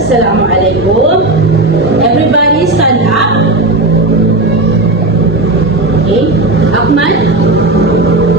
Assalamualaikum. Everybody stand up. Okay. Ahmad,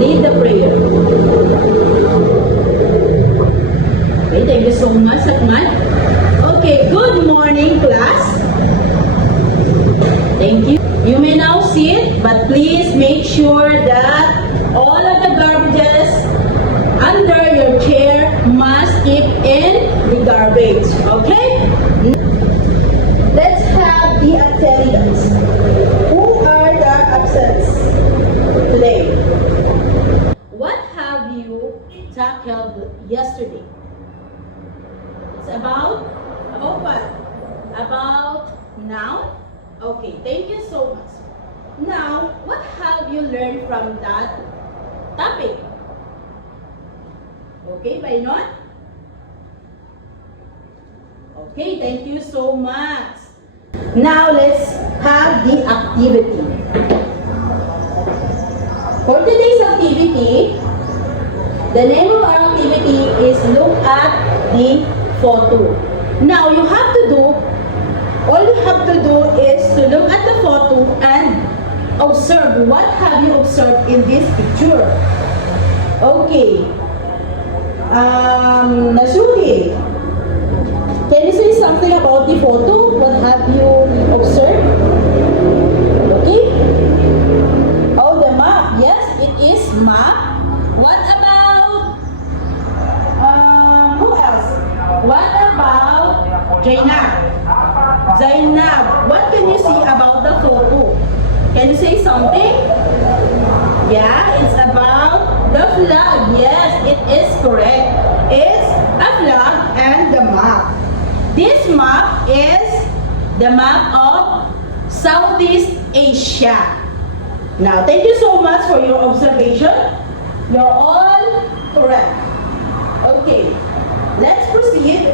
lead the prayer. Okay, thank you so much, Ahmad. Okay, good morning, class. Thank you. You may now sit, but please make sure that all of the garbages under your chair must keep in the garbage. Okay? Let's have the attendance. Who are the absents today? What have you tackled yesterday? It's about what? About noun? Okay, thank you so much. Now, what have you learned from that topic? Okay, by not? Okay, thank you so much. Now, let's have the activity. For today's activity, the name of our activity is look at the photo. Now, all you have to do is to look at the photo and observe what have you observed in this picture. Okay. Nasuhi, can you say something about the photo? What have you observed? Okay. Oh, the map. Yes, it is map. What about who else? What about Zainab? Zainab, what can you see about the photo? Can you say something? Yeah, it's about the flag. Yes, it is correct. It's a flag and the map. This map is the map of Southeast Asia. Now, thank you so much for your observation. You're all correct. Okay, let's proceed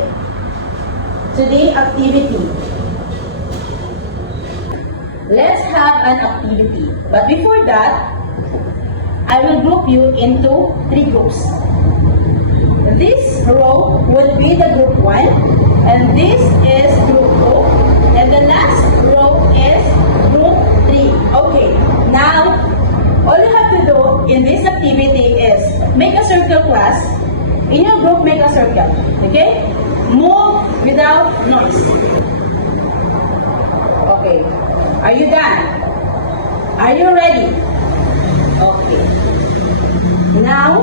to the activity. Let's have an activity. But before that, I will group you into 3 groups. This row would be the group 1, and this is group 2, and the last row is group 3. Okay, now, all you have to do in this activity is make a circle, class. In your group, make a circle. Okay? Move without noise. Okay. Are you done? Are you ready? Okay. Now,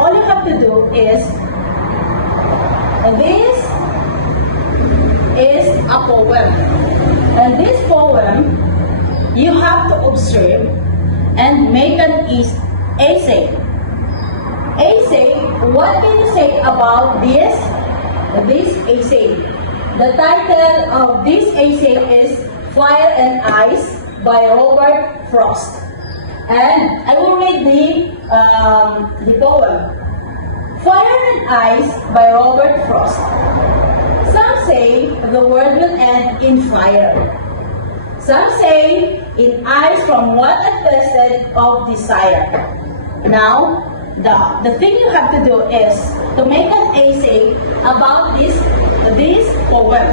all you have to do is, this is a poem. And this poem, you have to observe and make an essay. Essay, what can you say about this essay? The title of this essay is Fire and Ice by Robert Frost. And I will read the poem. Fire and Ice by Robert Frost. Some say the world will end in fire. Some say in ice from what attested of desire. Now, the thing you have to do is to make an essay about this poem.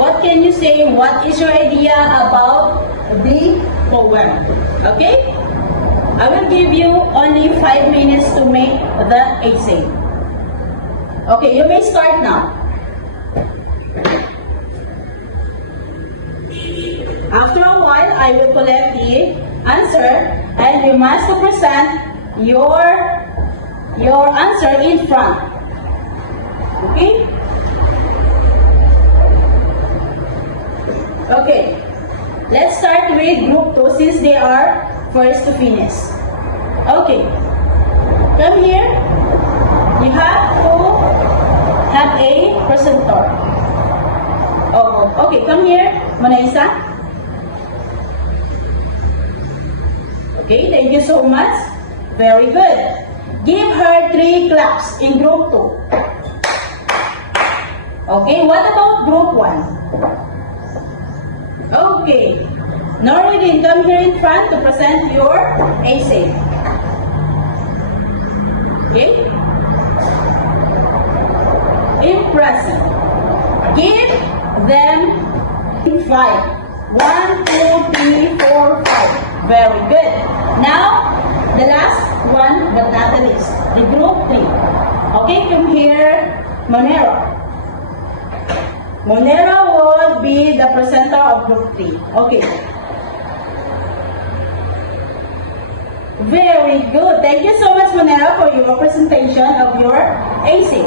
What can you say? What is your idea about the poem? Okay? I will give you only 5 minutes to make the essay. Okay, you may start now. After a while, I will collect the answer and you must present your answer in front. Okay? Okay. Let's start with group 2 since they are first to finish. Okay. Come here. You have to have a presenter. Oh, okay. Come here, Manaisa. Okay, thank you so much. Very good. Give her 3 claps in group 2. Okay, what about group 1? Okay. Noreen, come here in front to present your essay. Okay? In present. Give them 5. 1, 2, 3, 4, 5. Very good. Now, the last one, but not the least, the group 3. Okay, come here, Monero. Monero would be the presenter of group 3. Okay. Very good. Thank you so much, Monero, for your presentation of your AC.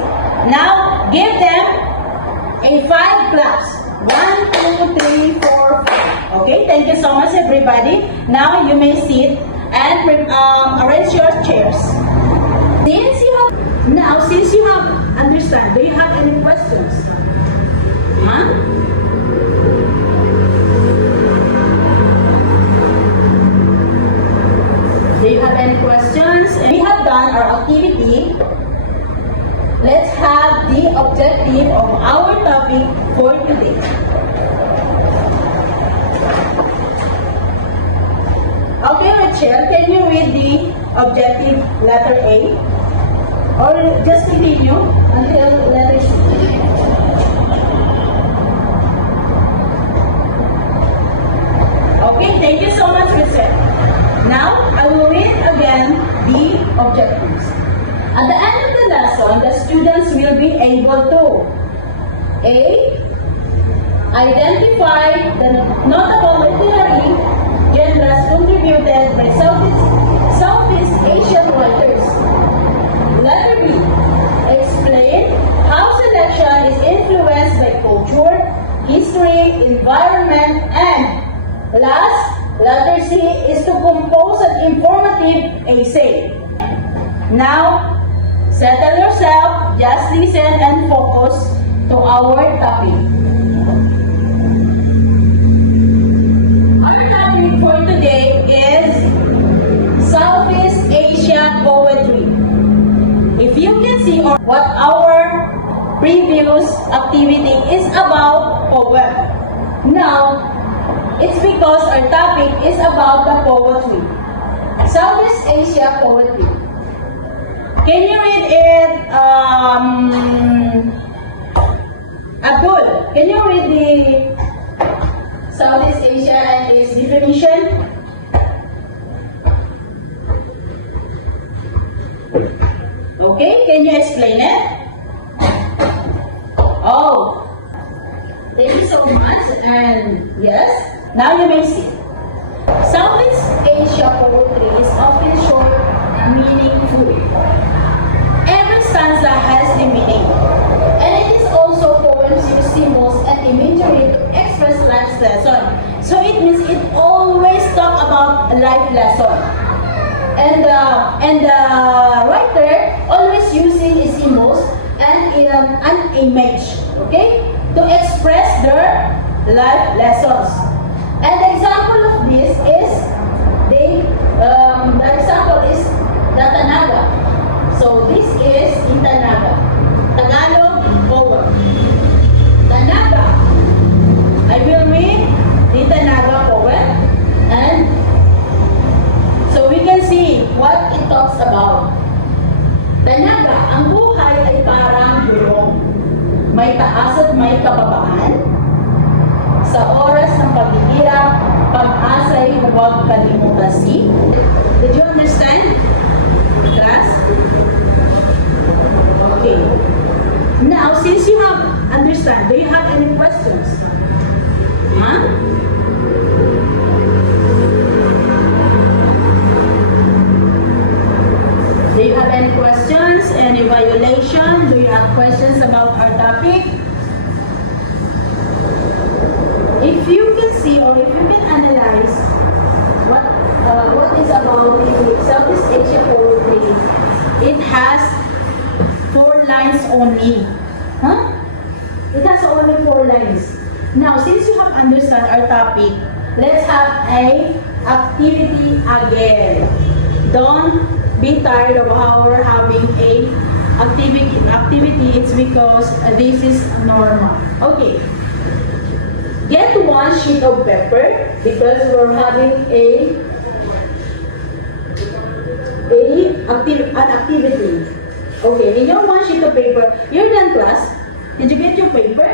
Now, give them a 5 claps. 1, 2, 3, 4, 5. Okay, thank you so much, everybody. Now, you may sit and arrange your chairs. Since you have understand, do you have any questions? Huh? Do you have any questions? We have done our activity. Let's have the objective of our topic for today. Okay, Rachel, can you read the objective letter A? Or just continue until letter C? Okay, thank you so much, Rachel. Now, I will read again the objectives. At the end of the lesson, the students will be able to A. Identify the notable literary genres contributed by Southeast Asian writers. Letter B. Explain how selection is influenced by culture, history, environment, and last, letter C is to compose an informative essay. Now, settle yourself, just listen and focus to our topic. Our topic for today is Southeast Asia poetry. If you can see what our previous activity is about poem. Now, it's because our topic is about the poetry. Southeast Asia poetry. Can you read it, Abdul? Can you read the Southeast Asia and its definition? Okay, can you explain it? Oh, thank you so much. And yes, now you may see. Southeast Asia poetry is often short, meaningful. Every stanza has the meaning, and it is also poems use symbols and imagery to express life lesson. So it means it always talk about life lesson, and the writer always using symbols and an image, okay, to express their life lessons. And the example of this is the example is the Tanaga. So this is in Tanaga. Tagalog poem. Tanaga. I will read the Tanaga poem, and so we can see what it talks about. Tanaga, ang buhay ay parang burong. May taas at may kababaan. Sa oras ng paghihirap, pag-asa'y huwag kalimutan. See? Did you understand? Class? Okay. Now, since you have understand, do you have any questions? Huh? Do you have any questions? Any violation? Do you have questions about our topic? If you can see or if you can analyze what is about the Southeast Asia poetry, it has 4 lines only. Huh? It has only 4 lines. Now, since you have understand our topic, let's have a activity again. Don't be tired of how we're having a activity. It's because this is normal. Okay. Get 1 sheet of paper because we're having an activity. Okay, in your 1 sheet of paper, you're done, class. Did you get your paper?